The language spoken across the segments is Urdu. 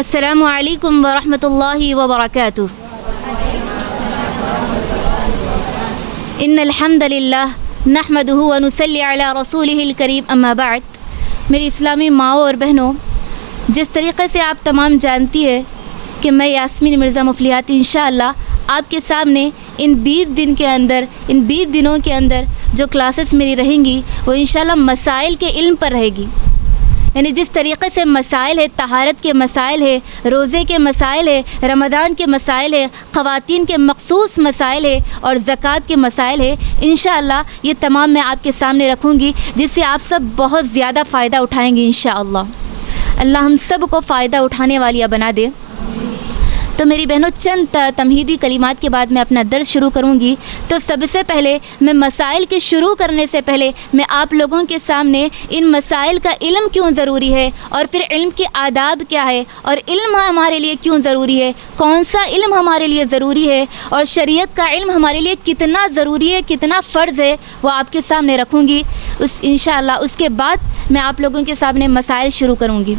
السلام علیکم ورحمۃ اللہ وبرکاتہ۔ ان الحمد للہ نحمدہ ونصلی علی رسولہ الکریم، اما بعد۔ میری اسلامی ماؤں اور بہنوں، جس طریقے سے آپ تمام جانتی ہے کہ میں یاسمین مرزا مفلیحات انشاءاللہ آپ کے سامنے ان 20 دنوں کے اندر جو کلاسز میری رہیں گی وہ انشاءاللہ مسائل کے علم پر رہے گی۔ یعنی جس طریقے سے مسائل ہے، طہارت کے مسائل ہے، روزے کے مسائل ہے، رمضان کے مسائل ہے، خواتین کے مخصوص مسائل ہے اور زکوٰۃ کے مسائل ہے، انشاءاللہ یہ تمام میں آپ کے سامنے رکھوں گی، جس سے آپ سب بہت زیادہ فائدہ اٹھائیں گے انشاءاللہ۔ اللہ ہم سب کو فائدہ اٹھانے والیاں بنا دے۔ تو میری بہنوں، چند تمہیدی کلمات کے بعد میں اپنا درس شروع کروں گی۔ تو سب سے پہلے میں مسائل کے شروع کرنے سے پہلے میں آپ لوگوں کے سامنے ان مسائل کا علم کیوں ضروری ہے، اور پھر علم کے آداب کیا ہے، اور علم ہمارے لیے کیوں ضروری ہے، کون سا علم ہمارے لیے ضروری ہے، اور شریعت کا علم ہمارے لیے کتنا ضروری ہے، کتنا فرض ہے، وہ آپ کے سامنے رکھوں گی انشاءاللہ۔ اس کے بعد میں آپ لوگوں کے سامنے مسائل شروع کروں گی۔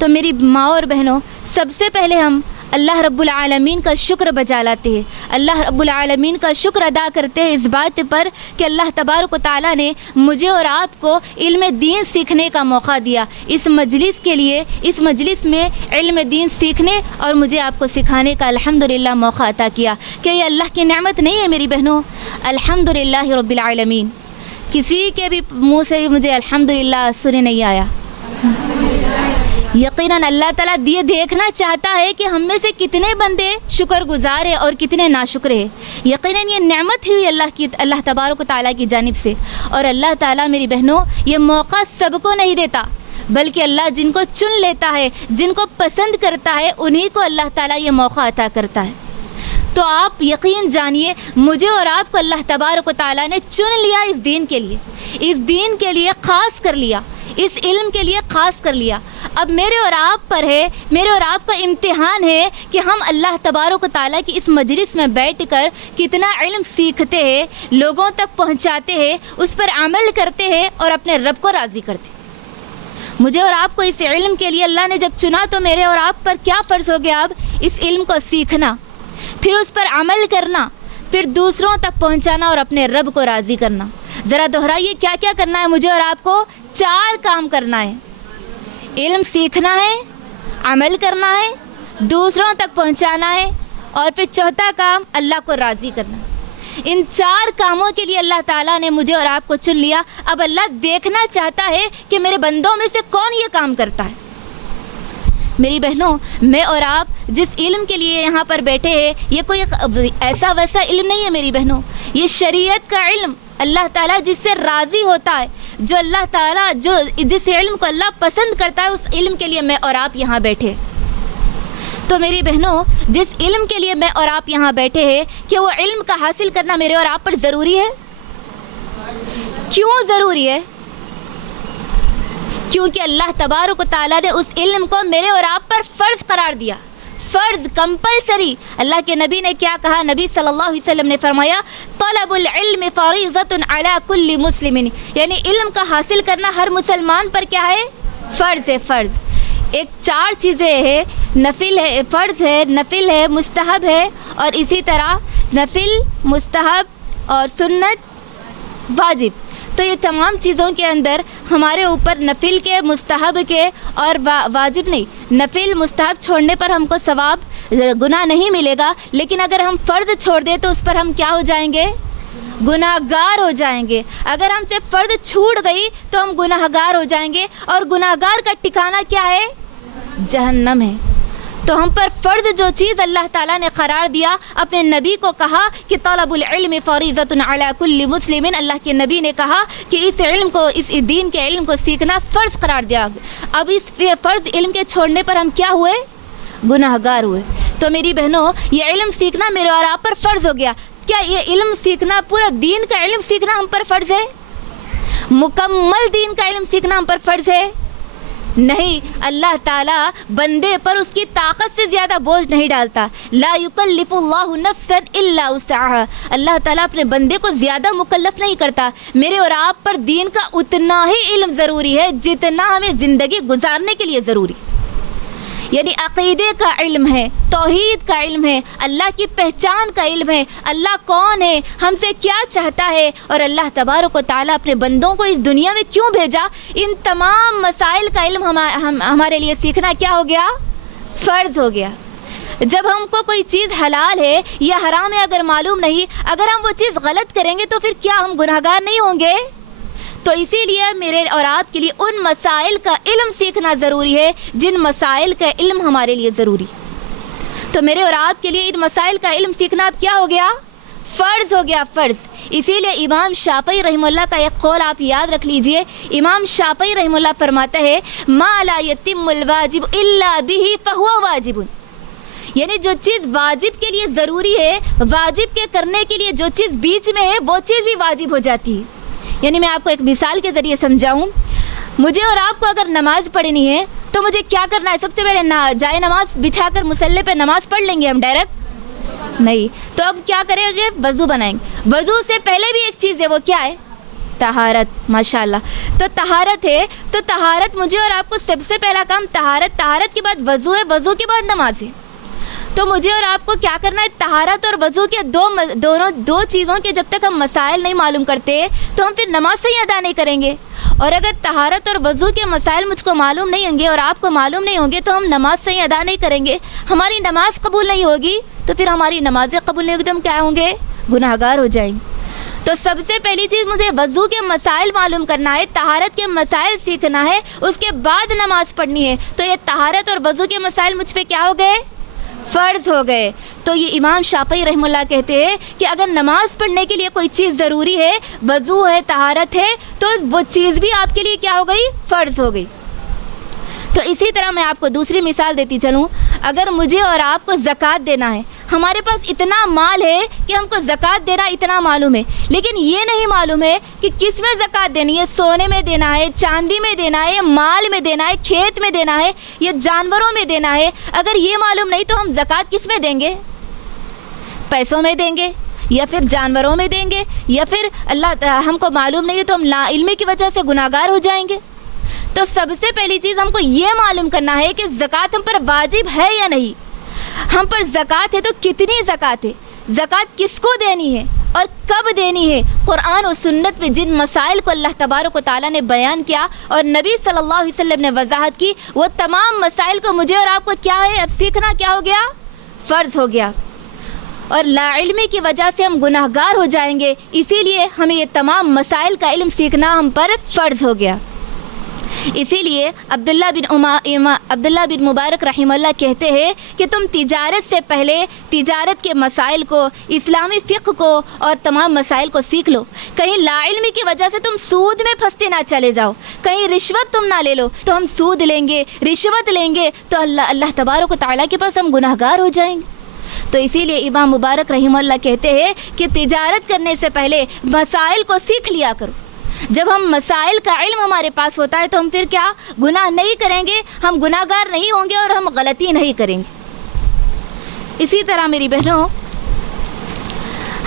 تو میری ماں اور بہنوں، سب سے پہلے ہم اللہ رب العالمین کا شکر بجا لاتے ہیں، اللہ رب العالمین کا شکر ادا کرتے ہیں اس بات پر کہ اللہ تبارک و تعالیٰ نے مجھے اور آپ کو علم دین سیکھنے کا موقع دیا، اس مجلس میں علم دین سیکھنے اور مجھے آپ کو سکھانے کا الحمدللہ موقع عطا کیا۔ کہ یہ اللہ کی نعمت نہیں ہے میری بہنوں؟ الحمدللہ رب العالمین۔ کسی کے بھی منہ سے مجھے الحمدللہ سنے نہیں آیا۔ یقیناً اللہ تعالیٰ یہ دیکھنا چاہتا ہے کہ ہم میں سے کتنے بندے شکر گزار ہیں اور کتنے ناشکر ہیں۔ یقیناً یہ نعمت ہوئی اللہ تبارک و تعالیٰ کی جانب سے، اور اللہ تعالیٰ میری بہنوں یہ موقع سب کو نہیں دیتا، بلکہ اللہ جن کو چن لیتا ہے، جن کو پسند کرتا ہے، انہی کو اللہ تعالیٰ یہ موقع عطا کرتا ہے۔ تو آپ یقین جانیے، مجھے اور آپ کو اللہ تبارک و تعالیٰ نے چن لیا اس دین کے لیے خاص کر لیا، اس علم کے لیے خاص کر لیا۔ اب میرے اور آپ کا امتحان ہے کہ ہم اللہ تبارک و تعالیٰ کی اس مجلس میں بیٹھ کر کتنا علم سیکھتے ہیں، لوگوں تک پہنچاتے ہیں، اس پر عمل کرتے ہیں اور اپنے رب کو راضی کرتے ہیں۔ مجھے اور آپ کو اس علم کے لیے اللہ نے جب چنا تو میرے اور آپ پر کیا فرض ہو گیا؟ اب اس علم کو سیکھنا، پھر اس پر عمل کرنا، پھر دوسروں تک پہنچانا اور اپنے رب کو راضی کرنا۔ ذرا دہرائیے کیا کیا کرنا ہے مجھے اور آپ کو؟ 4 کام کرنا ہے۔ علم سیکھنا ہے، عمل کرنا ہے، دوسروں تک پہنچانا ہے، اور پھر چوتھا کام اللہ کو راضی کرنا ہے۔ ان 4 کاموں کے لیے اللہ تعالیٰ نے مجھے اور آپ کو چن لیا۔ اب اللہ دیکھنا چاہتا ہے کہ میرے بندوں میں سے کون یہ کام کرتا ہے۔ میری بہنوں، میں اور آپ جس علم کے لیے یہاں پر بیٹھے ہیں، یہ کوئی ایسا ویسا علم نہیں ہے میری بہنوں، یہ شریعت کا علم، اللہ تعالیٰ جس سے راضی ہوتا ہے، جو اللہ تعالیٰ جس علم کو اللہ پسند کرتا ہے، اس علم کے لیے میں اور آپ یہاں بیٹھے۔ تو میری بہنوں، جس علم کے لیے میں اور آپ یہاں بیٹھے ہیں، کہ وہ علم کا حاصل کرنا میرے اور آپ پر ضروری ہے۔ کیوں ضروری ہے؟ کیونکہ اللہ تبارک و تعالیٰ نے اس علم کو میرے اور آپ پر فرض قرار دیا، فرض، کمپلسری۔ اللہ کے نبی نے کیا کہا؟ نبی صلی اللہ علیہ وسلم نے فرمایا، طلب العلم فریضۃ علی کل مسلم، یعنی علم کا حاصل کرنا ہر مسلمان پر کیا ہے؟ فرض ہے، فرض۔ 4 چیزیں ہیں، نفل ہے، فرض ہے، نفل ہے، مستحب ہے، اور اسی طرح نفل، مستحب اور سنت، واجب۔ تو یہ تمام چیزوں کے اندر ہمارے اوپر نفل کے، مستحب کے اور واجب نہیں، نفل مستحب چھوڑنے پر ہم کو ثواب، گناہ نہیں ملے گا، لیکن اگر ہم فرض چھوڑ دیں تو اس پر ہم کیا ہو جائیں گے؟ گناہ گار ہو جائیں گے۔ اگر ہم سے فرض چھوٹ گئی تو ہم گناہ گار ہو جائیں گے، اور گناہ گار کا ٹھکانہ کیا ہے؟ جہنم ہے۔ تو ہم پر فرض جو چیز اللہ تعالیٰ نے قرار دیا، اپنے نبی کو کہا کہ طلب العلم فریضۃ علی کل مسلم، اللہ کے نبی نے کہا کہ اس علم کو، اس دین کے علم کو سیکھنا فرض قرار دیا۔ اب اس فرض علم کے چھوڑنے پر ہم کیا ہوئے؟ گناہ گار ہوئے۔ تو میری بہنوں، یہ علم سیکھنا میرے اور آپ پر فرض ہو گیا۔ کیا یہ علم سیکھنا، پورا دین کا علم سیکھنا ہم پر فرض ہے؟ مکمل دین کا علم سیکھنا ہم پر فرض ہے؟ نہیں، اللہ تعالیٰ بندے پر اس کی طاقت سے زیادہ بوجھ نہیں ڈالتا۔ لا یکلف اللہ نفسا الا وسعها، اللہ تعالیٰ اپنے بندے کو زیادہ مکلف نہیں کرتا۔ میرے اور آپ پر دین کا اتنا ہی علم ضروری ہے جتنا ہمیں زندگی گزارنے کے لیے ضروری۔ یعنی عقیدے کا علم ہے، توحید کا علم ہے، اللہ کی پہچان کا علم ہے، اللہ کون ہے، ہم سے کیا چاہتا ہے، اور اللہ تبارک و تعالیٰ اپنے بندوں کو اس دنیا میں کیوں بھیجا، ان تمام مسائل کا علم ہمارے لیے سیکھنا کیا ہو گیا؟ فرض ہو گیا۔ جب ہم کو کوئی چیز حلال ہے یا حرام ہے اگر معلوم نہیں، اگر ہم وہ چیز غلط کریں گے تو پھر کیا ہم گناہگار نہیں ہوں گے؟ تو اسی لیے میرے اور آپ کے لیے ان مسائل کا علم سیکھنا ضروری ہے جن مسائل کا علم ہمارے لیے ضروری۔ تو میرے اور آپ کے لیے ان مسائل کا علم سیکھنا اب کیا ہو گیا؟ فرض ہو گیا، فرض۔ اسی لیے امام شافعی رحمہ اللہ کا ایک قول آپ یاد رکھ لیجئے۔ امام شافعی رحمہ اللہ فرماتا ہے ما لا یتم الواجب الا به فهو واجب، یعنی جو چیز واجب کے لیے ضروری ہے، واجب کے کرنے کے لیے جو چیز بیچ میں ہے وہ چیز بھی واجب ہو جاتی ہے۔ یعنی میں آپ کو ایک مثال کے ذریعے سمجھاؤں، مجھے اور آپ کو اگر نماز پڑھنی ہے تو مجھے کیا کرنا ہے؟ سب سے پہلے جائے نماز بچھا کر مصلی پہ نماز پڑھ لیں گے ہم ڈائریکٹ؟ نہیں۔ تو اب کیا کریں گے؟ وضو بنائیں گے۔ وضو سے پہلے بھی ایک چیز ہے، وہ کیا ہے؟ طہارت۔ ماشاءاللہ۔ تو طہارت ہے، تو طہارت مجھے اور آپ کو سب سے پہلا کام طہارت، طہارت کے بعد وضو ہے، وضو کے بعد نماز ہے۔ تو مجھے اور آپ کو کیا کرنا ہے؟ طہارت اور وضو کے دو چیزوں کے جب تک ہم مسائل نہیں معلوم کرتے تو ہم پھر نماز صحیح ادا نہیں کریں گے۔ اور اگر طہارت اور وضو کے مسائل مجھ کو معلوم نہیں ہوں گے اور آپ کو معلوم نہیں ہوں گے تو ہم نماز صحیح ادا نہیں کریں گے، ہماری نماز قبول نہیں ہوگی، تو پھر ہماری نمازیں قبول نہیں ہوگی تو ہم کیا ہوں گے؟ گناہگار ہو جائیں گے۔ تو سب سے پہلی چیز مجھے وضو کے مسائل معلوم کرنا ہے، طہارت کے مسائل سیکھنا ہے، اس کے بعد نماز پڑھنی ہے۔ تو یہ طہارت اور وضو کے مسائل مجھ پہ کیا ہو گئے؟ فرض ہو گئے۔ تو یہ امام شافعی رحمہ اللہ کہتے ہیں کہ اگر نماز پڑھنے کے لیے کوئی چیز ضروری ہے، وضو ہے، طہارت ہے، تو وہ چیز بھی آپ کے لیے کیا ہو گئی؟ فرض ہو گئی۔ تو اسی طرح میں آپ کو دوسری مثال دیتی چلوں، اگر مجھے اور آپ کو زکوٰۃ دینا ہے، ہمارے پاس اتنا مال ہے کہ ہم کو زکوٰۃ دینا اتنا معلوم ہے، لیکن یہ نہیں معلوم ہے کہ کس میں زکوٰۃ دینی ہے، سونے میں دینا ہے، چاندی میں دینا ہے، مال میں دینا ہے، کھیت میں دینا ہے، یا جانوروں میں دینا ہے۔ اگر یہ معلوم نہیں تو ہم زکوٰۃ کس میں دیں گے؟ پیسوں میں دیں گے یا پھر جانوروں میں دیں گے، یا پھر اللہ ہم کو معلوم نہیں ہے تو ہم لا علمی کی وجہ سے گناہگار ہو جائیں گے۔ تو سب سے پہلی چیز ہم کو یہ معلوم کرنا ہے کہ زکوٰۃ ہم پر واجب ہے یا نہیں، ہم پر زکوٰۃ ہے تو کتنی زکوٰۃ ہے، زکوٰۃ کس کو دینی ہے اور کب دینی ہے۔ قرآن و سنت میں جن مسائل کو اللہ تبارک و تعالیٰ نے بیان کیا اور نبی صلی اللہ علیہ وسلم نے وضاحت کی، وہ تمام مسائل کو مجھے اور آپ کو کیا ہے اب سیکھنا کیا ہو گیا؟ فرض ہو گیا۔ اور لا علمی کی وجہ سے ہم گناہگار ہو جائیں گے، اسی لیے ہمیں یہ تمام مسائل کا علم سیکھنا ہم پر فرض ہو گیا۔ اسی لیے عبداللہ بن مبارک رحمہ اللہ کہتے ہیں کہ تم تجارت سے پہلے تجارت کے مسائل کو، اسلامی فقہ کو اور تمام مسائل کو سیکھ لو، کہیں لا علمی کی وجہ سے تم سود میں پھنستے نہ چلے جاؤ، کہیں رشوت تم نہ لے لو، تو ہم سود لیں گے، رشوت لیں گے تو اللہ تبارک و تعالیٰ کے پاس ہم گناہگار ہو جائیں گے۔ تو اسی لیے امام مبارک رحمہ اللہ کہتے ہیں کہ تجارت کرنے سے پہلے مسائل کو سیکھ لیا کرو۔ جب ہم مسائل کا علم ہمارے پاس ہوتا ہے تو ہم پھر کیا گناہ نہیں کریں گے، ہم گناہگار نہیں ہوں گے اور ہم غلطی نہیں کریں گے۔ اسی طرح میری بہنوں،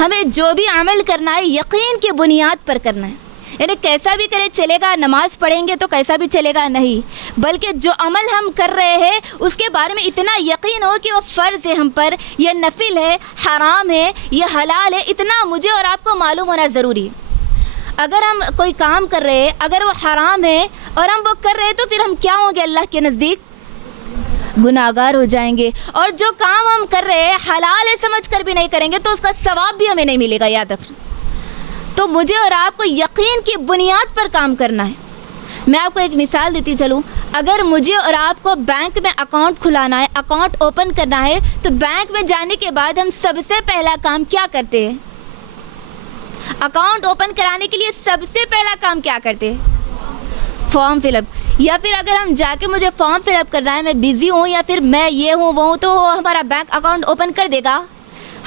ہمیں جو بھی عمل کرنا ہے یقین کی بنیاد پر کرنا ہے، یعنی کیسا بھی کرے چلے گا، نماز پڑھیں گے تو کیسا بھی چلے گا نہیں، بلکہ جو عمل ہم کر رہے ہیں اس کے بارے میں اتنا یقین ہو کہ وہ فرض ہے ہم پر، یہ نفل ہے، حرام ہے، یہ حلال ہے، اتنا مجھے اور آپ کو معلوم ہونا ضروری ہے۔ اگر ہم کوئی کام کر رہے ہیں، اگر وہ حرام ہے اور ہم وہ کر رہے ہیں تو پھر ہم کیا ہوں گے؟ اللہ کے نزدیک گناہگار ہو جائیں گے۔ اور جو کام ہم کر رہے ہیں حلال ہے سمجھ کر بھی نہیں کریں گے تو اس کا ثواب بھی ہمیں نہیں ملے گا، یاد رکھنا۔ تو مجھے اور آپ کو یقین کی بنیاد پر کام کرنا ہے۔ میں آپ کو ایک مثال دیتی چلوں، اگر مجھے اور آپ کو بینک میں اکاؤنٹ کھلانا ہے، اکاؤنٹ اوپن کرنا ہے، تو بینک میں جانے کے بعد ہم سب سے پہلا کام کیا کرتے ہیں؟ اکاؤنٹ اوپن کرانے کے لیے سب سے پہلا کام کیا کرتے ہیں؟ فارم فل اپ۔ یا پھر اگر ہم جا کے مجھے فارم فل اپ کرنا ہے، میں بیزی ہوں یا پھر میں یہ ہوں وہ ہوں، تو وہ ہمارا بینک اکاؤنٹ اوپن کر دے گا؟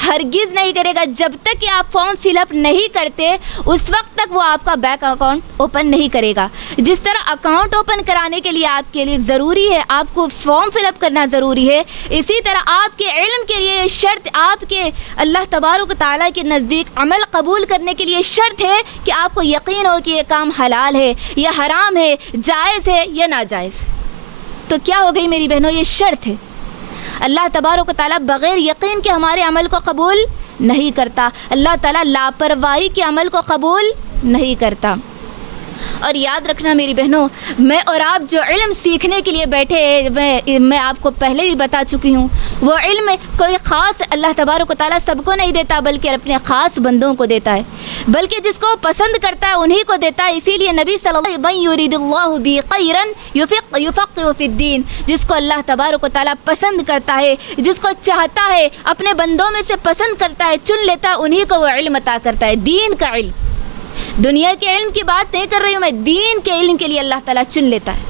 ہرگز نہیں کرے گا۔ جب تک کہ آپ فارم فل اپ نہیں کرتے اس وقت تک وہ آپ کا بینک اکاؤنٹ اوپن نہیں کرے گا۔ جس طرح اکاؤنٹ اوپن کرانے کے لیے آپ کے لیے ضروری ہے آپ کو فارم فل اپ کرنا ضروری ہے، اسی طرح آپ کے علم کے لیے شرط، آپ کے اللہ تبارک و تعالیٰ کے نزدیک عمل قبول کرنے کے لیے شرط ہے کہ آپ کو یقین ہو کہ یہ کام حلال ہے یا حرام ہے، جائز ہے یا ناجائز۔ تو کیا ہو گئی میری بہنوں؟ یہ شرط ہے. اللہ تبارک و تعالیٰ بغیر یقین کے ہمارے عمل کو قبول نہیں کرتا. اللہ تعالیٰ لاپرواہی کے عمل کو قبول نہیں کرتا. اور یاد رکھنا میری بہنوں، میں اور آپ جو علم سیکھنے کے لیے بیٹھے، میں آپ کو پہلے بھی بتا چکی ہوں، وہ علم کوئی خاص اللہ تبارک و تعالیٰ سب کو نہیں دیتا، بلکہ اپنے خاص بندوں کو دیتا ہے، بلکہ جس کو پسند کرتا ہے انہی کو دیتا ہے. اسی لیے نبی صلی اللہ علیہ وسلم یرید اللہ بی خیرا یفقہ فی الدین، جس کو اللہ تبارک و تعالیٰ پسند کرتا ہے، جس کو چاہتا ہے اپنے بندوں میں سے پسند کرتا ہے، چن لیتا ہے، انہی کو وہ علم عطا کرتا ہے، دین کا علم. دنیا کے علم کی بات نہیں کر رہی ہوں میں، دین کے علم کے لیے اللہ تعالیٰ چن لیتا ہے.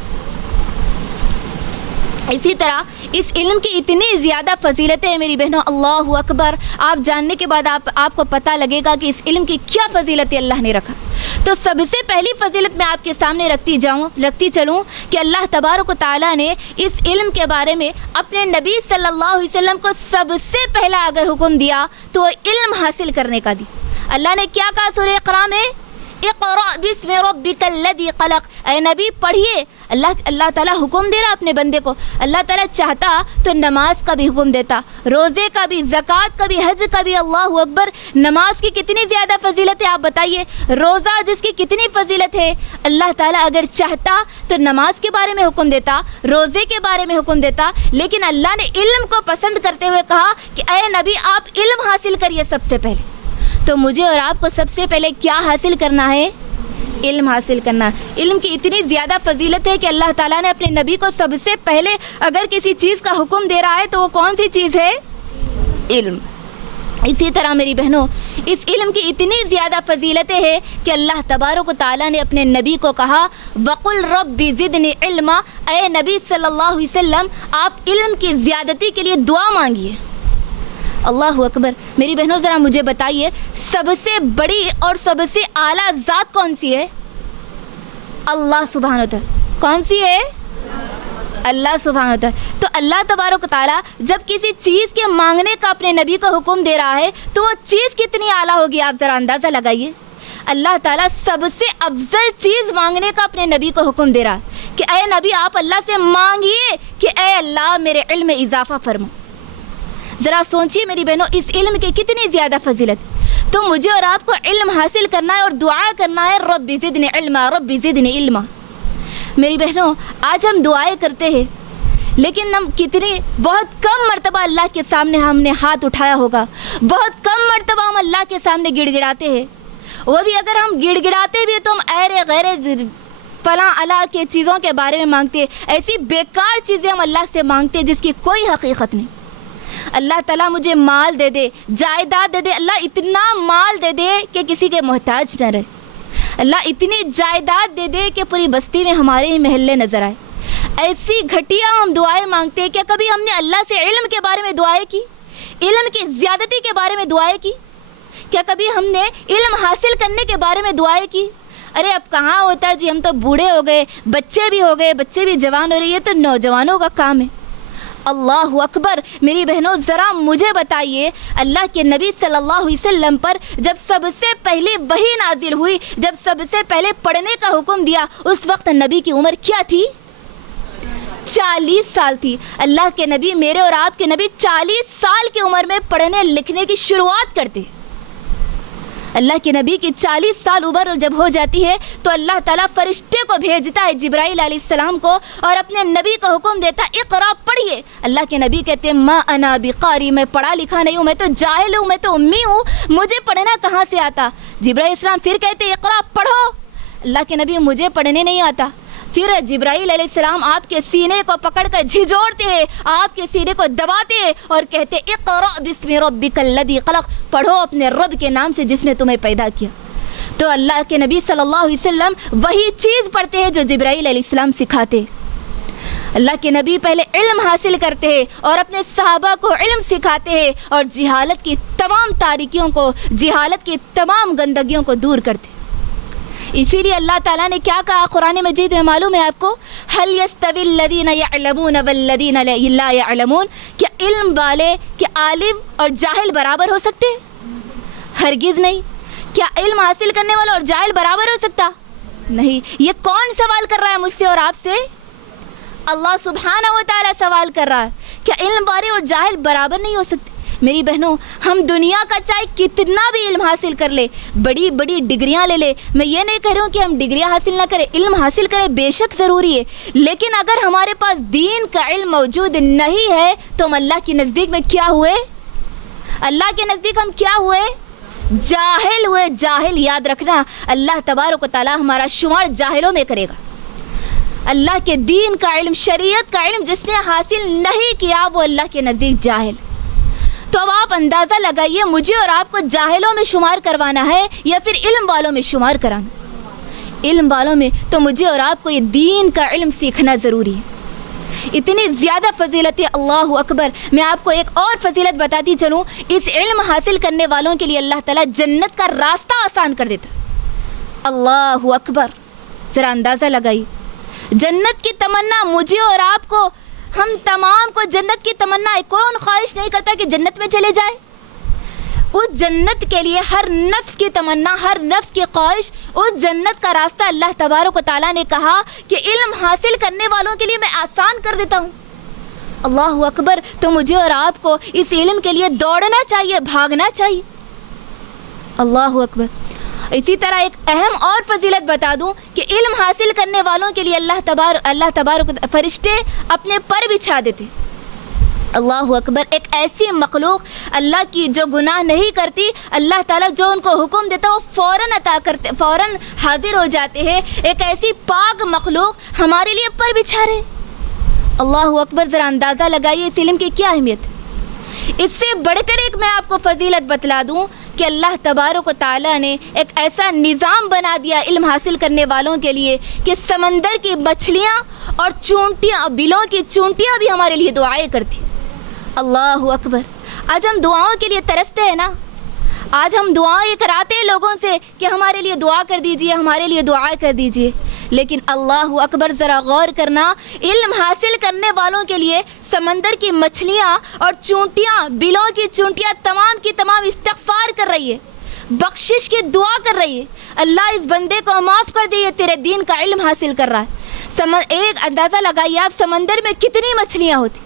اسی طرح اس علم کی اتنی زیادہ فضیلتیں ہیں میری بہنوں، اللہ اکبر. آپ جاننے کے بعد آپ کو پتہ لگے گا کہ اس علم کی کیا فضیلتیں اللہ نے رکھا. تو سب سے پہلی فضیلت میں آپ کے سامنے رکھتی چلوں کہ اللہ تبارک و تعالیٰ نے اس علم کے بارے میں اپنے نبی صلی اللہ علیہ وسلم کو سب سے پہلا اگر حکم دیا تو وہ علم حاصل کرنے کا دی. اللہ نے کیا کہا سورہ اقراء میں؟ اقرأ بسم ربک الذی خلق. اے نبی پڑھیے. اللہ تعالیٰ حکم دے رہا اپنے بندے کو. اللہ تعالیٰ چاہتا تو نماز کا بھی حکم دیتا، روزے کا بھی، زکوٰۃ کا بھی، حج کا بھی. اللہ اکبر. نماز کی کتنی زیادہ فضیلت ہے آپ بتائیے. روزہ جس کی کتنی فضیلت ہے. اللہ تعالیٰ اگر چاہتا تو نماز کے بارے میں حکم دیتا، روزے کے بارے میں حکم دیتا، لیکن اللہ نے علم کو پسند کرتے ہوئے کہا کہ اے نبی آپ علم حاصل کریے سب سے پہلے. تو مجھے اور آپ کو سب سے پہلے کیا حاصل کرنا ہے؟ علم حاصل کرنا. علم کی اتنی زیادہ فضیلت ہے کہ اللہ تعالیٰ نے اپنے نبی کو سب سے پہلے اگر کسی چیز کا حکم دے رہا ہے تو وہ کون سی چیز ہے؟ علم. اسی طرح میری بہنوں اس علم کی اتنی زیادہ فضیلتیں ہیں کہ اللہ تبارک و تعالیٰ نے اپنے نبی کو کہا وَقُلْ رَبِّ زِدْنِی عِلْمًا. اے نبی صلی اللہ علیہ وسلم آپ علم کی زیادتی کے لیے دعا مانگیے. اللہ اکبر. میری بہنوں ذرا مجھے بتائیے سب سے بڑی اور سب سے اعلیٰ ذات کون سی ہے؟ اللہ سبحانہ وتعالی. کون سی ہے؟ اللہ سبحانہ وتعالی. تو اللہ تبارک و تعالیٰ جب کسی چیز کے مانگنے کا اپنے نبی کو حکم دے رہا ہے تو وہ چیز کتنی اعلیٰ ہوگی آپ ذرا اندازہ لگائیے. اللہ تعالیٰ سب سے افضل چیز مانگنے کا اپنے نبی کو حکم دے رہا ہے کہ اے نبی آپ اللہ سے مانگیے کہ اے اللہ میرے علم میں اضافہ فرما. ذرا سوچیے میری بہنوں اس علم کی کتنی زیادہ فضیلت. تو مجھے اور آپ کو علم حاصل کرنا ہے اور دعا کرنا ہے رب زدنی علما رب زدنی علما. میری بہنوں آج ہم دعائیں کرتے ہیں لیکن ہم بہت کم مرتبہ اللہ کے سامنے ہم نے ہاتھ اٹھایا ہوگا. بہت کم مرتبہ ہم اللہ کے سامنے گڑ گڑاتے ہیں. وہ بھی اگر ہم گڑ گڑاتے بھی تو ہم ایرے غیر فلاں اللہ کے چیزوں کے بارے میں مانگتے ہیں. ایسی بیکار چیزیں ہم اللہ سے مانگتے ہیں جس کی کوئی حقیقت نہیں. اللہ تعالیٰ مجھے مال دے دے، جائیداد دے دے. اللہ اتنا مال دے دے کہ کسی کے محتاج نہ رہے. اللہ اتنی جائیداد دے دے کہ پوری بستی میں ہمارے ہی محلے نظر آئے. ایسی گھٹیا ہم دعائیں مانگتے ہیں. کیا کبھی ہم نے اللہ سے علم کے بارے میں دعائیں کی؟ علم کی زیادتی کے بارے میں دعائیں کی؟ کیا کبھی ہم نے علم حاصل کرنے کے بارے میں دعائیں کی؟ ارے اب کہاں ہوتا ہے جی، ہم تو بوڑھے ہو گئے، بچے بھی ہو گئے، بچے بھی جوان ہو رہے. یہ تو نوجوانوں کا کام ہے. اللہ اکبر. میری بہنوں ذرا مجھے بتائیے اللہ کے نبی صلی اللہ علیہ وسلم پر جب سب سے پہلے وحی نازل ہوئی، جب سب سے پہلے پڑھنے کا حکم دیا، اس وقت نبی کی عمر کیا تھی؟ 40 سال تھی. اللہ کے نبی، میرے اور آپ کے نبی 40 سال کی عمر میں پڑھنے لکھنے کی شروعات کرتے. اللہ کے نبی کی 40 سال عمر جب ہو جاتی ہے تو اللہ تعالیٰ فرشتے کو بھیجتا ہے جبرائیل علیہ السلام کو اور اپنے نبی کو حکم دیتا ہے اقرا پڑھیے. اللہ کے نبی کہتے ہیں ما انا بقاری، میں پڑھا لکھا نہیں ہوں، میں تو جاہل ہوں، میں تو امی ہوں، مجھے پڑھنا کہاں سے آتا. جبرائیل السلام پھر کہتے اقرا پڑھو. اللہ کے نبی مجھے پڑھنے نہیں آتا. پھر جبرائیل علیہ السلام آپ کے سینے کو پکڑ کر جھنجھوڑتے ہیں، آپ کے سینے کو دباتے ہیں اور کہتے اقرأ بسم ربک الذی خلق، پڑھو اپنے رب کے نام سے جس نے تمہیں پیدا کیا. تو اللہ کے نبی صلی اللہ علیہ وسلم وہی چیز پڑھتے ہیں جو جبرائیل علیہ السلام سکھاتے. اللہ کے نبی پہلے علم حاصل کرتے ہیں اور اپنے صحابہ کو علم سکھاتے ہیں اور جہالت کی تمام تاریکیوں کو، جہالت کی تمام گندگیوں کو دور کرتے ہیں. اسی لیے اللہ تعالیٰ نے کیا کہا قرآن مجید میں معلوم ہے آپ کو؟ هل يستوي الذين يعلمون والذين لا يعلمون. کیا علم والے، کیا عالم اور جاہل برابر ہو سکتے؟ ہرگز نہیں. کیا علم حاصل کرنے والا اور جاہل برابر ہو سکتا؟ نہیں. یہ کون سوال کر رہا ہے مجھ سے اور آپ سے؟ اللہ سبحانہ و تعالیٰ سوال کر رہا ہے، کیا علم والے اور جاہل برابر نہیں ہو سکتے؟ میری بہنوں، ہم دنیا کا چاہے کتنا بھی علم حاصل کر لے، بڑی بڑی ڈگریاں لے لے، میں یہ نہیں کہہ رہی ہوں کہ ہم ڈگریاں حاصل نہ کریں، علم حاصل کریں بے شک ضروری ہے، لیکن اگر ہمارے پاس دین کا علم موجود نہیں ہے تو ہم اللہ کے نزدیک میں کیا ہوئے؟ اللہ کے نزدیک ہم کیا ہوئے؟ جاہل ہوئے۔ جاہل، یاد رکھنا، اللہ تبارک و تعالیٰ ہمارا شمار جاہلوں میں کرے گا۔ اللہ کے دین کا علم، شریعت کا علم جس نے حاصل نہیں کیا وہ اللہ کے نزدیک جاہل۔ تو اب آپ اندازہ لگائیے، مجھے اور آپ کو جاہلوں میں شمار کروانا ہے یا پھر علم والوں میں شمار کرانا؟ علم والوں میں۔ تو مجھے اور آپ کو یہ دین کا علم سیکھنا ضروری ہے۔ اتنی زیادہ فضیلت ہے، اللہ اکبر۔ میں آپ کو ایک اور فضیلت بتاتی چلوں، اس علم حاصل کرنے والوں کے لیے اللہ تعالیٰ جنت کا راستہ آسان کر دیتا۔ اللہ اکبر، ذرا اندازہ لگائیے، جنت کی تمنا مجھے اور آپ کو، ہم تمام کو جنت کی تمنا ہے۔ کون خواہش نہیں کرتا کہ جنت میں چلے جائے؟ اس جنت کے لیے ہر نفس کی تمنا، ہر نفس کی خواہش، اس جنت کا راستہ اللہ تبارک و تعالیٰ نے کہا کہ علم حاصل کرنے والوں کے لیے میں آسان کر دیتا ہوں۔ اللہ اکبر۔ تو مجھے اور آپ کو اس علم کے لیے دوڑنا چاہیے، بھاگنا چاہیے۔ اللہ اکبر۔ اسی طرح ایک اہم اور فضیلت بتا دوں کہ علم حاصل کرنے والوں کے لیے اللہ تبارک فرشتے اپنے پر بچھا دیتے۔ اللہ اکبر۔ ایک ایسی مخلوق اللہ کی جو گناہ نہیں کرتی، اللہ تعالیٰ جو ان کو حکم دیتا وہ فوراً عطا کرتے، فوراً حاضر ہو جاتے ہیں۔ ایک ایسی پاک مخلوق ہمارے لیے پر بچھا رہے۔ اللہ اکبر۔ ذرا اندازہ لگائیے اس علم کی کیا اہمیت ہے۔ اس سے بڑھ کر ایک میں آپ کو فضیلت بتلا دوں کہ اللہ تبارک و تعالیٰ نے ایک ایسا نظام بنا دیا علم حاصل کرنے والوں کے لیے کہ سمندر کی مچھلیاں اور چونٹیاں، بلوں کی چونٹیاں بھی ہمارے لیے دعائیں کرتی۔ اللہ اکبر۔ آج ہم دعاؤں کے لیے ترستے ہیں نا، آج ہم دعائیں کراتے ہیں لوگوں سے کہ ہمارے لیے دعا کر دیجئے، ہمارے لیے دعا کر دیجئے، لیکن اللہ اکبر، ذرا غور کرنا، علم حاصل کرنے والوں کے لیے سمندر کی مچھلیاں اور چونٹیاں، بلوں کی چونٹیاں تمام کی تمام استغفار کر رہی ہے، بخشش کی دعا کر رہی ہے، اللہ اس بندے کو معاف کر دے، یہ تیرے دین کا علم حاصل کر رہا ہے۔ ایک اندازہ لگائیے آپ، سمندر میں کتنی مچھلیاں ہوتی،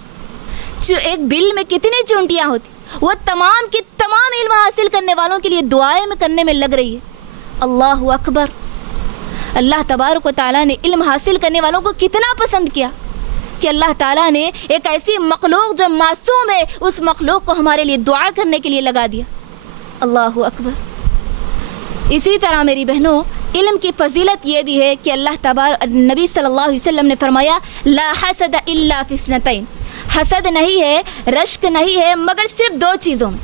ایک بل میں کتنی چونٹیاں ہوتی، وہ تمام کی تمام علم حاصل کرنے والوں کے لیے دعائیں میں کرنے میں لگ رہی ہے۔ اللہ اکبر۔ اللہ تبارک و تعالیٰ نے علم حاصل کرنے والوں کو کتنا پسند کیا کہ اللہ تعالیٰ نے ایک ایسی مخلوق جو معصوم ہے، اس مخلوق کو ہمارے لیے دعا کرنے کے لیے لگا دیا۔ اللہ اکبر۔ اسی طرح میری بہنوں، علم کی فضیلت یہ بھی ہے کہ نبی صلی اللہ علیہ وسلم نے فرمایا، لا حسد الا فی اثنتین، حسد نہیں ہے، رشک نہیں ہے، مگر صرف دو چیزوں میں۔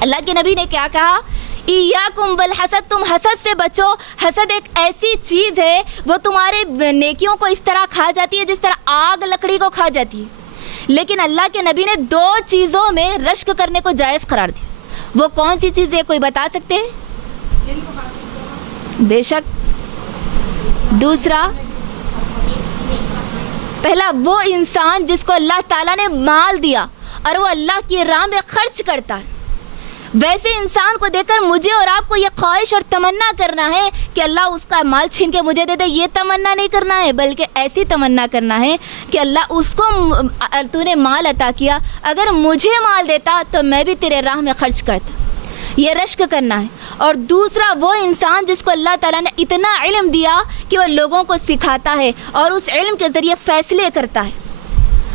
اللہ کے نبی نے کیا کہا؟ ایاکم والحسد، تم حسد سے بچو۔ حسد ایک ایسی چیز ہے، وہ تمہارے نیکیوں کو اس طرح کھا جاتی ہے جس طرح آگ لکڑی کو کھا جاتی ہے، لیکن اللہ کے نبی نے دو چیزوں میں رشک کرنے کو جائز قرار دیا۔ وہ کون سی چیز ہے، کوئی بتا سکتے ہیں؟ بے شک۔ دوسرا، پہلا وہ انسان جس کو اللہ تعالیٰ نے مال دیا اور وہ اللہ کی راہ میں خرچ کرتا ہے، ویسے انسان کو دیکھ کر مجھے اور آپ کو یہ خواہش اور تمنا کرنا ہے کہ اللہ اس کا مال چھین کے مجھے دے دے، یہ تمنا نہیں کرنا ہے، بلکہ ایسی تمنا کرنا ہے کہ اللہ اس کو، تو نے مال عطا کیا، اگر مجھے مال دیتا تو میں بھی تیرے راہ میں خرچ کرتا، یہ رشک کرنا ہے۔ اور دوسرا وہ انسان جس کو اللہ تعالیٰ نے اتنا علم دیا کہ وہ لوگوں کو سکھاتا ہے اور اس علم کے ذریعے فیصلے کرتا ہے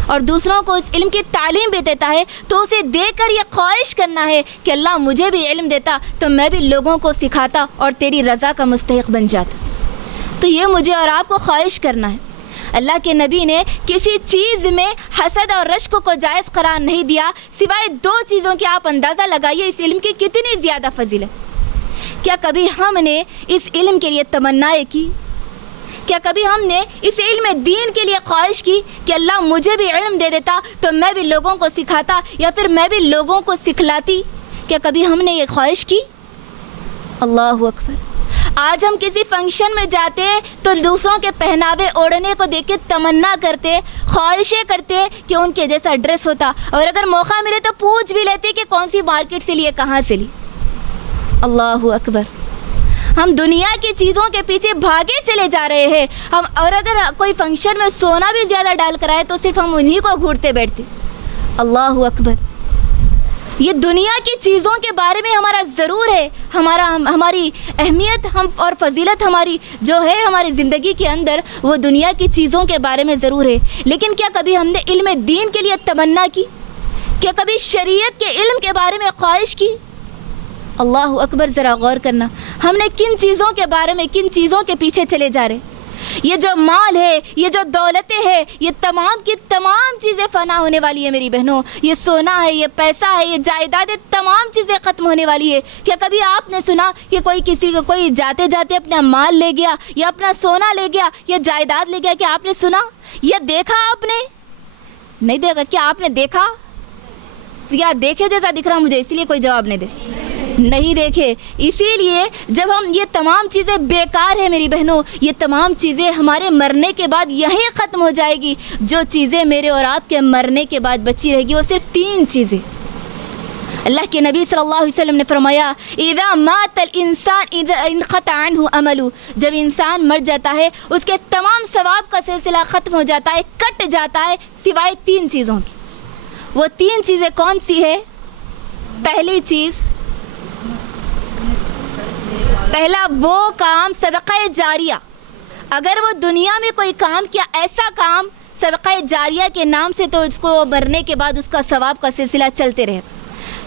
اور دوسروں کو اس علم کی تعلیم بھی دیتا ہے، تو اسے دیکھ کر یہ خواہش کرنا ہے کہ اللہ مجھے بھی علم دیتا تو میں بھی لوگوں کو سکھاتا اور تیری رضا کا مستحق بن جاتا۔ تو یہ مجھے اور آپ کو خواہش کرنا ہے۔ اللہ کے نبی نے کسی چیز میں حسد اور رشک کو جائز قرار نہیں دیا سوائے دو چیزوں کے۔ آپ اندازہ لگائیے اس علم کی کتنی زیادہ فضیلت۔ کیا کبھی ہم نے اس علم کے لیے تمنائیں کی؟ کیا کبھی ہم نے اس علم دین کے لیے خواہش کی کہ اللہ مجھے بھی علم دے دیتا تو میں بھی لوگوں کو سکھاتا یا پھر میں بھی لوگوں کو سکھلاتی؟ کیا کبھی ہم نے یہ خواہش کی؟ اللہ اکبر۔ آج ہم کسی فنکشن میں جاتے تو دوسروں کے پہناوے اوڑھنے کو دیکھ کے تمنا کرتے، خواہشیں کرتے کہ ان کے جیسا ڈریس ہوتا، اور اگر موقع ملے تو پوچھ بھی لیتے کہ کون سی مارکیٹ سے لیے، کہاں سے لی۔ اللہ اکبر۔ ہم دنیا کی چیزوں کے پیچھے بھاگے چلے جا رہے ہیں ہم. اور اگر کوئی فنکشن میں سونا بھی زیادہ ڈال کر آئے تو صرف ہم انہی کو گھورتے بیٹھتے. اللہ اکبر. یہ دنیا کی چیزوں کے بارے میں ہمارا ضرور ہے, ہماری اہمیت ہم اور فضیلت ہماری جو ہے ہماری زندگی کے اندر وہ دنیا کی چیزوں کے بارے میں ضرور ہے. لیکن کیا کبھی ہم نے علم دین کے لیے تمنا کی؟ کیا کبھی شریعت کے علم کے بارے میں خواہش کی؟ اللہ اکبر. ذرا غور کرنا, ہم نے کن چیزوں کے بارے میں کن چیزوں کے پیچھے چلے جا رہے. یہ جو مال ہے, یہ جو دولتیں ہیں, یہ تمام کی تمام چیزیں فنا ہونے والی ہے میری بہنوں. یہ سونا ہے, یہ پیسہ ہے, یہ جائیدادیں, تمام چیزیں ختم ہونے والی ہے. کیا کبھی آپ نے سنا کہ کوئی جاتے جاتے اپنا مال لے گیا یا اپنا سونا لے گیا یا جائیداد لے گیا؟ کیا آپ نے سنا یا دیکھا؟ آپ نے نہیں دیکھا. کیا آپ نے دیکھا؟ یا دیکھے جیسا دکھ رہا مجھے, اسی لیے کوئی جواب نہیں دے. نہیں دیکھے. اسی لیے جب ہم یہ تمام چیزیں بیکار ہیں میری بہنوں, یہ تمام چیزیں ہمارے مرنے کے بعد یہیں ختم ہو جائے گی. جو چیزیں میرے اور آپ کے مرنے کے بعد بچی رہے گی وہ صرف 3 چیزیں. اللہ کے نبی صلی اللہ علیہ وسلم نے فرمایا اذا مات الانسان اذا انقطع عنه عمله, جب انسان مر جاتا ہے اس کے تمام ثواب کا سلسلہ ختم ہو جاتا ہے, کٹ جاتا ہے, سوائے 3 چیزوں کی. وہ 3 چیزیں کون سی ہے؟ پہلی چیز, پہلا وہ کام صدقہ جاریہ. اگر وہ دنیا میں کوئی کام کیا, ایسا کام صدقہ جاریہ کے نام سے, تو اس کو مرنے کے بعد اس کا ثواب کا سلسلہ چلتے رہے.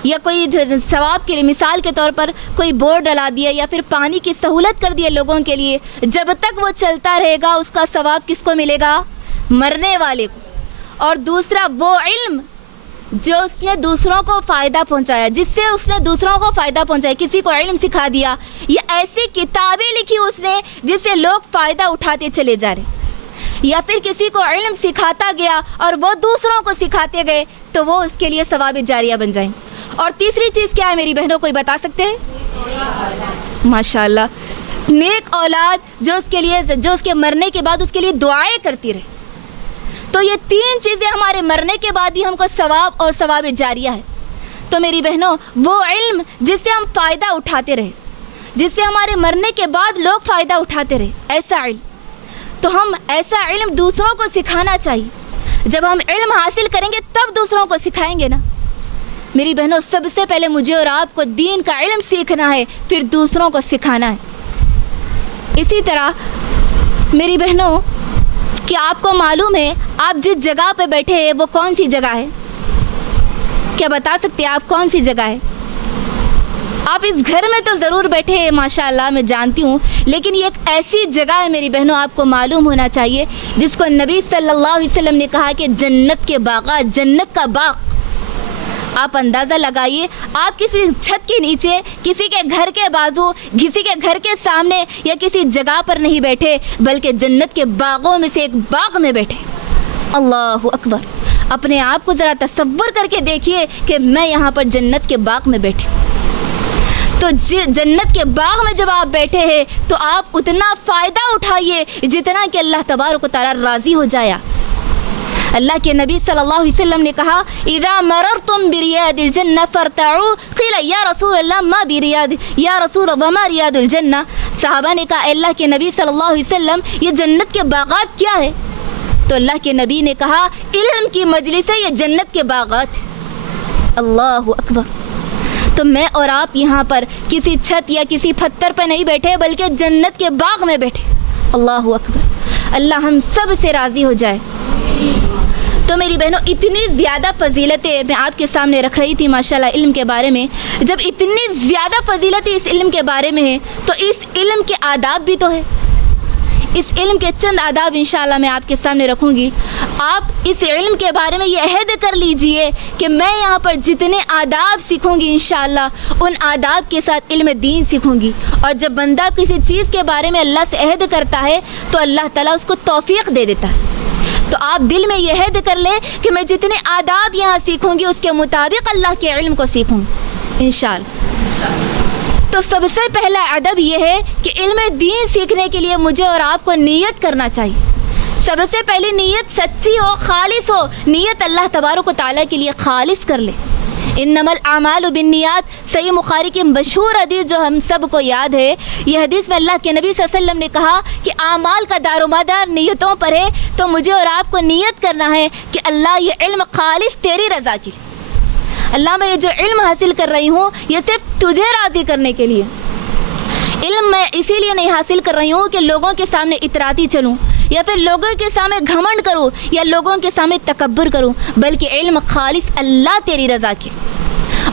یا کوئی ثواب کے لیے مثال کے طور پر کوئی بورڈ ڈلا دیا یا پھر پانی کی سہولت کر دی لوگوں کے لیے, جب تک وہ چلتا رہے گا اس کا ثواب کس کو ملے گا؟ مرنے والے کو. اور دوسرا وہ علم جو اس نے دوسروں کو فائدہ پہنچایا, جس سے اس نے دوسروں کو فائدہ پہنچایا. کسی کو علم سکھا دیا یا ایسی کتابیں لکھی اس نے جس سے لوگ فائدہ اٹھاتے چلے جا رہے, یا پھر کسی کو علم سکھاتا گیا اور وہ دوسروں کو سکھاتے گئے, تو وہ اس کے لیے ثواب جاریہ بن جائیں. اور تیسری چیز کیا ہے میری بہنوں, کوئی بتا سکتے ہیں؟ ماشاء اللہ, نیک اولاد جو اس کے مرنے کے بعد اس کے لیے دعائیں کرتی رہے. تو یہ 3 چیزیں ہمارے مرنے کے بعد بھی ہم کو ثواب اور ثواب جاریہ ہے. تو میری بہنوں, وہ علم جس سے ہم فائدہ اٹھاتے رہے, جس سے ہمارے مرنے کے بعد لوگ فائدہ اٹھاتے رہے, ایسا علم, تو ہم ایسا علم دوسروں کو سکھانا چاہیے. جب ہم علم حاصل کریں گے تب دوسروں کو سکھائیں گے نا. میری بہنوں, سب سے پہلے مجھے اور آپ کو دین کا علم سیکھنا ہے, پھر دوسروں کو سکھانا ہے. اسی طرح میری بہنوں, کیا آپ کو معلوم ہے آپ جس جگہ پہ بیٹھے ہیں وہ کون سی جگہ ہے؟ کیا بتا سکتے ہیں آپ کون سی جگہ ہے؟ آپ اس گھر میں تو ضرور بیٹھے ہیں ماشاء اللہ, میں جانتی ہوں, لیکن یہ ایک ایسی جگہ ہے میری بہنوں, آپ کو معلوم ہونا چاہیے, جس کو نبی صلی اللہ علیہ وسلم نے کہا کہ جنت کے باغات, جنت کا باغ. آپ اندازہ لگائیے, آپ کسی چھت کے نیچے, کسی کے گھر کے بازو, کسی کے گھر کے سامنے یا کسی جگہ پر نہیں بیٹھے, بلکہ جنت کے باغوں میں سے ایک باغ میں بیٹھے. اللہ اکبر. اپنے آپ کو ذرا تصور کر کے دیکھیے کہ میں یہاں پر جنت کے باغ میں بیٹھی. تو جنت کے باغ میں جب آپ بیٹھے ہیں تو آپ اتنا فائدہ اٹھائیے جتنا کہ اللہ تبارک و تعالیٰ راضی ہو جائے. اللہ کے نبی صلی اللہ علیہ وسلم نے کہا اذا مررتم بریاد الجنہ فارتعوا, قیل یا رسول اللہ ما بریاد, یا رسول وما ریاد الجنہ. صحابہ نے کہا اللہ کے نبی صلی اللہ علیہ وسلم یہ جنت کے باغات کیا ہے؟ تو اللہ کے نبی نے کہا علم کی مجلس ہے, یہ جنت کے باغات. اللہ اکبر. تو میں اور آپ یہاں پر کسی چھت یا کسی پتھر پہ نہیں بیٹھے بلکہ جنت کے باغ میں بیٹھے. اللہ اکبر. اللہ ہم سب سے راضی ہو جائے. تو میری بہنوں, اتنی زیادہ فضیلتیں میں آپ کے سامنے رکھ رہی تھی ماشاءاللہ علم کے بارے میں. جب اتنی زیادہ فضیلتیں اس علم کے بارے میں ہیں تو اس علم کے آداب بھی تو ہے. اس علم کے چند آداب انشاءاللہ میں آپ کے سامنے رکھوں گی. آپ اس علم کے بارے میں یہ عہد کر لیجئے کہ میں یہاں پر جتنے آداب سیکھوں گی انشاءاللہ ان آداب کے ساتھ علم دین سیکھوں گی. اور جب بندہ کسی چیز کے بارے میں اللہ سے عہد کرتا ہے تو اللہ تعالیٰ اس کو توفیق دے دیتا ہے. تو آپ دل میں یہ عہد کر لیں کہ میں جتنے آداب یہاں سیکھوں گی اس کے مطابق اللہ کے علم کو سیکھوں انشاءاللہ. تو سب سے پہلا ادب یہ ہے کہ علم دین سیکھنے کے لیے مجھے اور آپ کو نیت کرنا چاہیے. سب سے پہلے نیت سچی ہو, خالص ہو. نیت اللہ تبارک و تعالیٰ کے لیے خالص کر لے انما الاعمال بالنیات، صحیح بخاری کی مشہور حدیث جو ہم سب کو یاد ہے. یہ حدیث میں اللہ کے نبی صلی اللہ علیہ وسلم نے کہا کہ اعمال کا دار و مدار نیتوں پر ہے. تو مجھے اور آپ کو نیت کرنا ہے کہ اللہ یہ علم خالص تیری رضا کی. اللہ میں یہ جو علم حاصل کر رہی ہوں یہ صرف تجھے راضی کرنے کے لیے. علم میں اسی لیے نہیں حاصل کر رہی ہوں کہ لوگوں کے سامنے اتراتی چلوں یا پھر لوگوں کے سامنے گھمنڈ کروں یا لوگوں کے سامنے تکبر کروں، بلکہ علم خالص اللہ تیری رضا کی.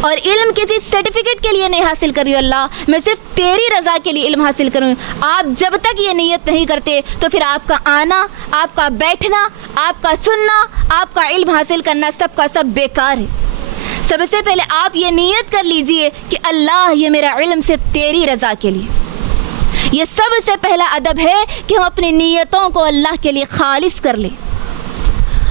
اور علم کسی سرٹیفکیٹ کے لیے نہیں حاصل کر رہی ہوں، اللہ میں صرف تیری رضا کے لیے علم حاصل کروں. آپ جب تک یہ نیت نہیں کرتے تو پھر آپ کا آنا، آپ کا بیٹھنا، آپ کا سننا، آپ کا علم حاصل کرنا سب کا سب بیکار ہے. سب سے پہلے آپ یہ نیت کر لیجئے کہ اللہ یہ میرا علم صرف تیری رضا کے لیے. یہ سب سے پہلا ادب ہے کہ ہم اپنی نیتوں کو اللہ کے لیے خالص کر لیں.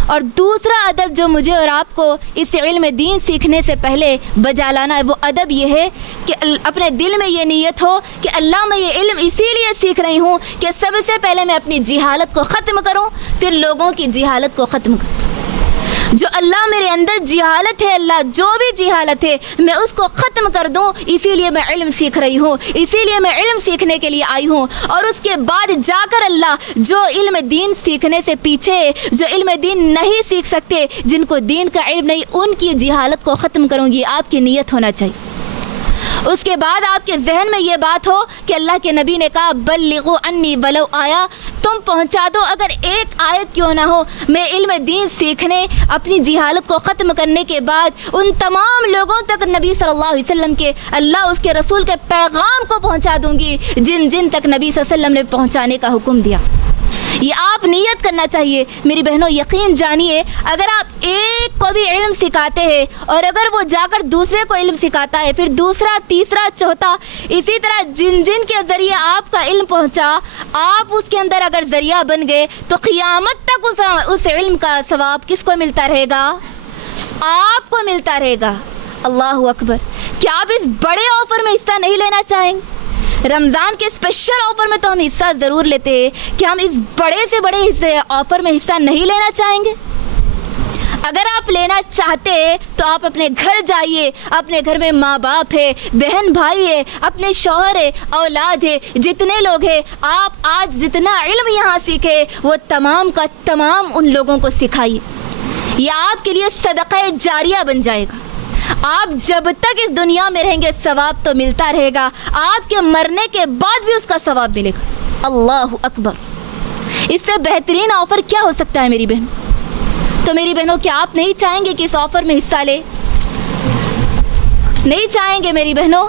اور دوسرا ادب جو مجھے اور آپ کو اس علم دین سیکھنے سے پہلے بجا لانا ہے وہ ادب یہ ہے کہ اپنے دل میں یہ نیت ہو کہ اللہ میں یہ علم اسی لیے سیکھ رہی ہوں کہ سب سے پہلے میں اپنی جہالت کو ختم کروں، پھر لوگوں کی جہالت کو ختم کروں. جو اللہ میرے اندر جہالت ہے، اللہ جو بھی جہالت ہے میں اس کو ختم کر دوں. اسی لیے میں علم سیکھ رہی ہوں، اسی لیے میں علم سیکھنے کے لیے آئی ہوں. اور اس کے بعد جا کر اللہ جو علم دین سیکھنے سے پیچھے، جو علم دین نہیں سیکھ سکتے، جن کو دین کا علم نہیں، ان کی جہالت کو ختم کروں گی. آپ کی نیت ہونا چاہیے. اس کے بعد آپ کے ذہن میں یہ بات ہو کہ اللہ کے نبی نے کہا بلغوا انی ولو آیا، تم پہنچا دو اگر ایک آیت کیوں نہ ہو. میں علم دین سیکھنے، اپنی جہالت کو ختم کرنے کے بعد ان تمام لوگوں تک نبی صلی اللہ علیہ وسلم کے، اللہ اس کے رسول کے پیغام کو پہنچا دوں گی جن جن تک نبی صلی اللہ علیہ وسلم نے پہنچانے کا حکم دیا. یہ آپ نیت کرنا چاہیے. میری بہنوں یقین جانیے اگر آپ ایک کو بھی علم سکھاتے ہیں اور اگر وہ جا کر دوسرے کو علم سکھاتا ہے، پھر دوسرا، تیسرا، چوتھا، اسی طرح جن جن کے ذریعے آپ کا علم پہنچا، آپ اس کے اندر اگر ذریعہ بن گئے تو قیامت تک اس علم کا ثواب کس کو ملتا رہے گا؟ آپ کو ملتا رہے گا. اللہ اکبر. کیا آپ اس بڑے آفر میں حصہ نہیں لینا چاہیں گے؟ رمضان کے اسپیشل آفر میں تو ہم حصہ ضرور لیتے ہیں، کہ ہم اس بڑے سے بڑے آفر میں حصہ نہیں لینا چاہیں گے؟ اگر آپ لینا چاہتے ہیں تو آپ اپنے گھر جائیے. اپنے گھر میں ماں باپ ہے، بہن بھائی ہے، اپنے شوہر ہے، اولاد ہے، جتنے لوگ ہیں، آپ آج جتنا علم یہاں سیکھے وہ تمام کا تمام ان لوگوں کو سکھائیے. یہ آپ کے لیے صدقہ جاریہ بن جائے گا. آپ جب تک اس دنیا میں رہیں گے ثواب تو ملتا رہے گا، آپ کے مرنے کے بعد بھی اس کا ثواب ملے گا. اللہ اکبر. اس سے بہترین آفر کیا ہو سکتا ہے میری بہن؟ تو میری بہنوں کیا آپ نہیں چاہیں گے کہ اس آفر میں حصہ لے؟ نہیں چاہیں گے میری بہنوں؟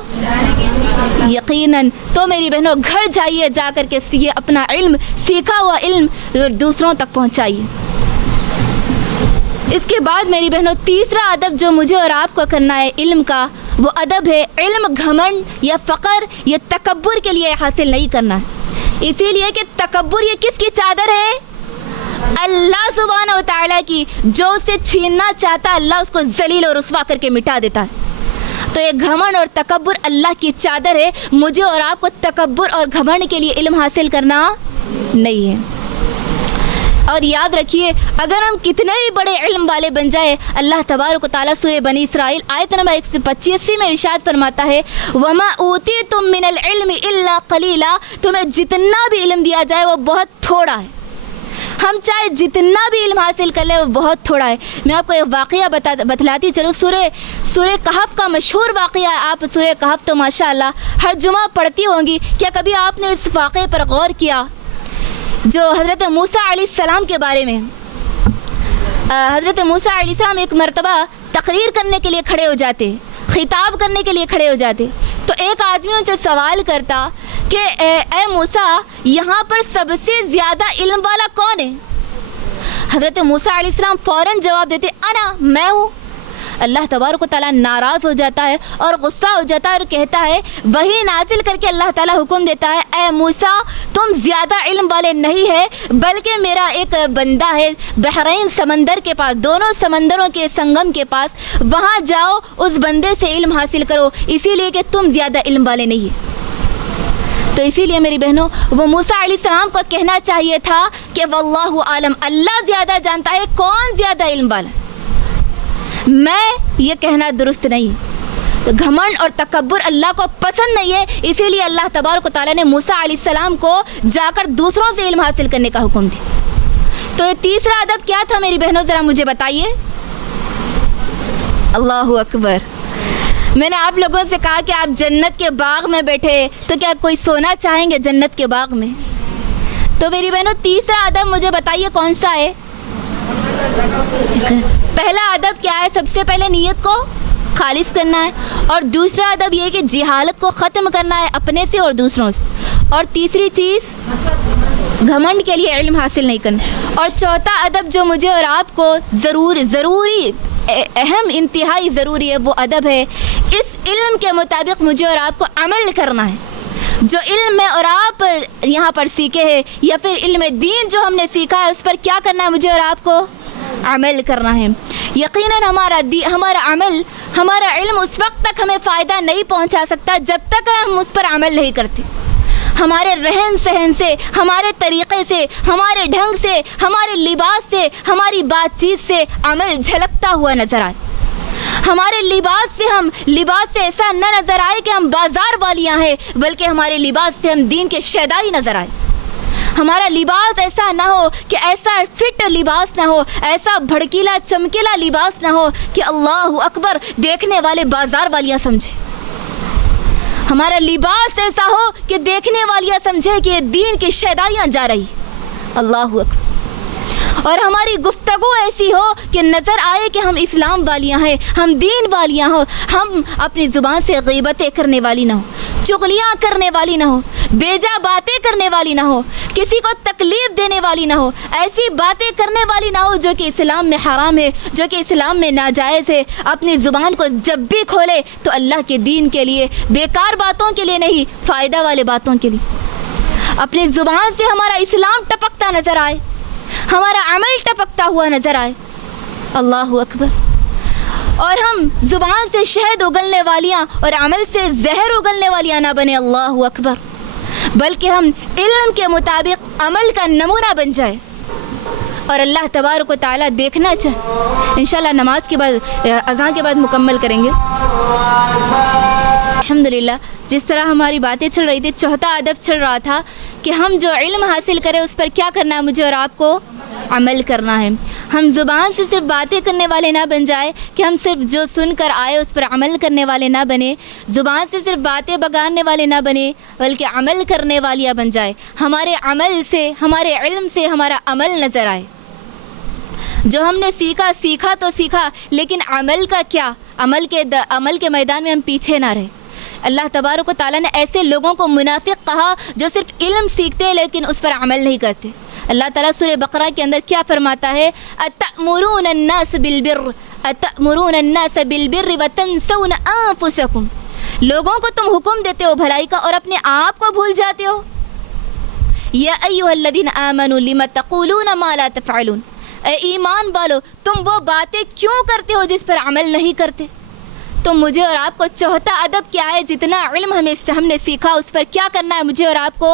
یقیناً. تو میری بہنوں گھر جائیے، جا کر کے یہ اپنا علم، سیکھا ہوا علم دوسروں تک پہنچائیے. اس کے بعد میری بہنوں تیسرا ادب جو مجھے اور آپ کو کرنا ہے علم کا، وہ ادب ہے علم گھمنڈ یا فقر یا تکبر کے لیے حاصل نہیں کرنا ہے. اسی لیے کہ تکبر یہ کس کی چادر ہے؟ اللہ سبحانہ و تعالیٰ کی. جو اسے چھیننا چاہتا اللہ اس کو ذلیل اور رسوا کر کے مٹا دیتا ہے. تو یہ گھمنڈ اور تکبر اللہ کی چادر ہے. مجھے اور آپ کو تکبر اور گھمنڈ کے لیے علم حاصل کرنا نہیں ہے. اور یاد رکھیے اگر ہم کتنے بھی بڑے علم والے بن جائے، اللہ تبارک و تعالیٰ سورہ بنی اسرائیل آیت نمبر 185 میں ارشاد فرماتا ہے وَمَا أُوتِيتُم مِّنَ الْعِلْمِ إِلَّا قَلِيلًا، تمہیں جتنا بھی علم دیا جائے وہ بہت تھوڑا ہے. ہم چاہے جتنا بھی علم حاصل کر لیں وہ بہت تھوڑا ہے. میں آپ کو ایک واقعہ بتلاتی چلوں. سورہ کہف کا مشہور واقعہ ہے. آپ سورہ کہف تو ماشاءاللہ ہر جمعہ پڑھتی ہوں گی. کیا کبھی آپ نے اس واقعے پر غور کیا جو حضرت موسیٰ علیہ السلام کے بارے میں؟ حضرت موسیٰ علیہ السلام ایک مرتبہ تقریر کرنے کے لیے کھڑے ہو جاتے، خطاب کرنے کے لیے کھڑے ہو جاتے. تو ایک آدمی ان سے سوال کرتا کہ اے موسیٰ، یہاں پر سب سے زیادہ علم والا کون ہے؟ حضرت موسیٰ علیہ السلام فوراً جواب دیتے انا، میں ہوں. اللہ تبارک و تعالیٰ ناراض ہو جاتا ہے اور غصہ ہو جاتا ہے اور کہتا ہے، وہی نازل کر کے اللہ تعالیٰ حکم دیتا ہے اے موسیٰ تم زیادہ علم والے نہیں ہے، بلکہ میرا ایک بندہ ہے بحرین سمندر کے پاس، دونوں سمندروں کے سنگم کے پاس، وہاں جاؤ اس بندے سے علم حاصل کرو، اسی لیے کہ تم زیادہ علم والے نہیں ہیں. تو اسی لیے میری بہنوں وہ موسیٰ علیہ السلام کو کہنا چاہیے تھا کہ واللہ عالم، اللہ زیادہ جانتا ہے کون زیادہ علم والا. میں یہ کہنا درست نہیں. گھمنڈ اور تکبر اللہ کو پسند نہیں ہے, اسی لیے اللہ تبارک و تعالیٰ نے موسیٰ علیہ السلام کو جا کر دوسروں سے علم حاصل کرنے کا حکم دیا. تو یہ تیسرا ادب کیا تھا میری بہنوں, ذرا مجھے بتائیے. اللہ اکبر. میں نے آپ لوگوں سے کہا کہ آپ جنت کے باغ میں بیٹھے, تو کیا کوئی سونا چاہیں گے جنت کے باغ میں؟ تو میری بہنوں تیسرا ادب مجھے بتائیے کون سا ہے؟ پہلا ادب کیا ہے؟ سب سے پہلے نیت کو خالص کرنا ہے, اور دوسرا ادب یہ کہ جہالت کو ختم کرنا ہے اپنے سے اور دوسروں سے, اور تیسری چیز گھمنڈ کے لیے علم حاصل نہیں کرنا, اور چوتھا ادب جو مجھے اور آپ کو ضروری اہم انتہائی ضروری ہے وہ ادب ہے اس علم کے مطابق مجھے اور آپ کو عمل کرنا ہے. جو علم میں اور آپ یہاں پر سیکھے ہیں یا پھر علم دین جو ہم نے سیکھا ہے اس پر کیا کرنا ہے مجھے اور آپ کو؟ عمل کرنا ہے. یقیناً ہمارا عمل, ہمارا علم اس وقت تک ہمیں فائدہ نہیں پہنچا سکتا جب تک ہم اس پر عمل نہیں کرتے. ہمارے رہن سہن سے, ہمارے طریقے سے, ہمارے ڈھنگ سے, ہمارے لباس سے, ہماری بات چیت سے عمل جھلکتا ہوا نظر آئے. ہمارے لباس سے ایسا نہ نظر آئے کہ ہم بازار والیاں ہیں, بلکہ ہمارے لباس سے ہم دین کے شیدائی نظر آئے. ہمارا لباس ایسا نہ ہو کہ ایسا فٹ لباس نہ ہو, ایسا بھڑکیلا چمکیلا لباس نہ ہو کہ اللہ اکبر دیکھنے والے بازار والیاں سمجھے. ہمارا لباس ایسا ہو کہ دیکھنے والیاں سمجھے کہ دین کی شیدائیاں جا رہی. اللہ اکبر. اور ہماری گفتگو ایسی ہو کہ نظر آئے کہ ہم اسلام والیاں ہیں, ہم دین والیاں ہوں, ہم اپنی زبان سے غیبتیں کرنے والی نہ ہو, چغلیاں کرنے والی نہ ہو, بیجا باتیں کرنے والی نہ ہو, کسی کو تکلیف دینے والی نہ ہو, ایسی باتیں کرنے والی نہ ہو جو کہ اسلام میں حرام ہے, جو کہ اسلام میں ناجائز ہے. اپنی زبان کو جب بھی کھولے تو اللہ کے دین کے لیے, بیکار باتوں کے لیے نہیں, فائدہ والے باتوں کے لیے. اپنی زبان سے ہمارا اسلام ٹپکتا نظر آئے, ہمارا عمل ٹپکتا ہوا نظر آئے. اللہ اکبر. اور ہم زبان سے شہد اگلنے والیاں اور عمل سے زہر اگلنے والیاں نہ بنے. اللہ اکبر. بلکہ ہم علم کے مطابق عمل کا نمونہ بن جائے, اور اللہ تبارک و تعالیٰ دیکھنا چاہے. انشاءاللہ نماز کے بعد, اذان کے بعد مکمل کریں گے. الحمدللہ جس طرح ہماری باتیں چل رہی تھی, چوتھا ادب چل رہا تھا کہ ہم جو علم حاصل کریں اس پر کیا کرنا ہے مجھے اور آپ کو؟ عمل کرنا ہے. ہم زبان سے صرف باتیں کرنے والے نہ بن جائے کہ ہم صرف جو سن کر آئے اس پر عمل کرنے والے نہ بنے, زبان سے صرف باتیں بگاڑنے والے نہ بنے, بلکہ عمل کرنے والیاں بن جائے. ہمارے عمل سے, ہمارے علم سے ہمارا عمل نظر آئے. جو ہم نے سیکھا تو سیکھا, لیکن عمل کا کیا؟ عمل کے میدان میں ہم پیچھے نہ رہے. اللہ تبارک و تعالیٰ نے ایسے لوگوں کو منافق کہا جو صرف علم سیکھتے لیکن اس پر عمل نہیں کرتے. اللہ تعالیٰ سورہ بقرہ کے اندر کیا فرماتا ہے؟ اتأمرون الناس بالبر وتنسون انفسکم. لوگوں کو تم حکم دیتے ہو بھلائی کا اور اپنے آپ کو بھول جاتے ہو. یا ایھا الذین آمنوا لم تقولون ما لا تفعلون. اے ایمان والو, تم وہ باتیں کیوں کرتے ہو جس پر عمل نہیں کرتے؟ تو مجھے اور آپ کو چوتھا ادب کیا ہے؟ جتنا علم ہم نے سیکھا اس پر کیا کرنا ہے مجھے اور آپ کو؟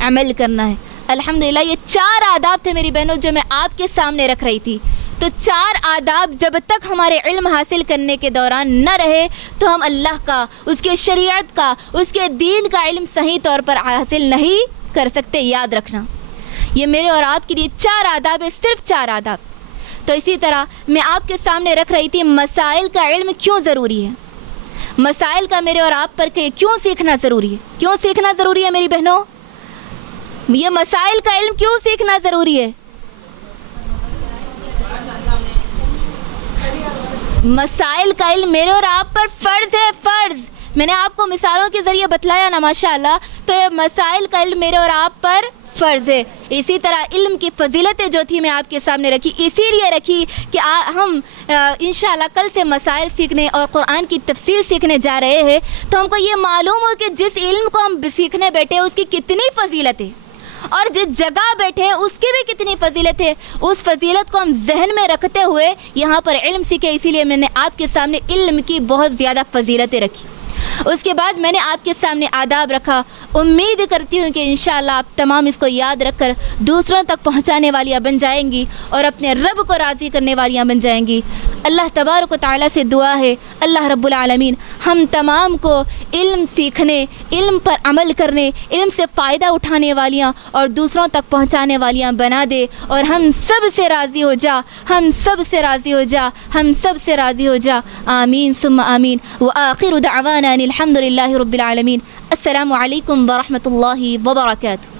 عمل کرنا ہے. الحمدللہ یہ 4 آداب تھے میری بہنوں جو میں آپ کے سامنے رکھ رہی تھی. تو 4 آداب جب تک ہمارے علم حاصل کرنے کے دوران نہ رہے تو ہم اللہ کا, اس کے شریعت کا, اس کے دین کا علم صحیح طور پر حاصل نہیں کر سکتے. یاد رکھنا, یہ میرے اور آپ کے لیے 4 آداب ہے, صرف 4 آداب. تو اسی طرح میں آپ کے سامنے رکھ رہی تھی مسائل کا علم کیوں ضروری ہے. مسائل کا میرے اور آپ پر کیوں سیکھنا ضروری ہے؟ کیوں سیکھنا ضروری ہے میری بہنوں؟ یہ مسائل کا علم کیوں سیکھنا ضروری ہے؟ مسائل کا علم میرے اور آپ پر فرض ہے, فرض. میں نے آپ کو مثالوں کے ذریعے بتلایا نا ماشاءاللہ. تو یہ مسائل کا علم میرے اور آپ پر فرض ہے. اسی طرح علم کی فضیلتیں جو تھی میں آپ کے سامنے رکھی, اسی لیے رکھی کہ ہم انشاءاللہ کل سے مسائل سیکھنے اور قرآن کی تفسیر سیکھنے جا رہے ہیں. تو ہم کو یہ معلوم ہو کہ جس علم کو ہم سیکھنے بیٹھے اس کی کتنی فضیلت ہے, اور جس جگہ بیٹھے اس کی بھی کتنی فضیلت ہے. اس فضیلت کو ہم ذہن میں رکھتے ہوئے یہاں پر علم سیکھے. اسی لیے میں نے آپ کے سامنے علم کی بہت زیادہ فضیلتیں رکھی. اس کے بعد میں نے آپ کے سامنے آداب رکھا. امید کرتی ہوں کہ انشاءاللہ آپ تمام اس کو یاد رکھ کر دوسروں تک پہنچانے والیاں بن جائیں گی اور اپنے رب کو راضی کرنے والیاں بن جائیں گی. اللہ تبارک و تعالیٰ سے دعا ہے اللہ رب العالمین ہم تمام کو علم سیکھنے, علم پر عمل کرنے, علم سے فائدہ اٹھانے والیاں اور دوسروں تک پہنچانے والیاں بنا دے, اور ہم سب سے راضی ہو جا, ہم سب سے راضی ہو جا, ہم سب سے راضی ہو جا. آمین ثم آمین. وآخر دعوانا الحمد للہ رب العالمین. السلام علیکم ورحمۃ اللہ وبرکاتہ.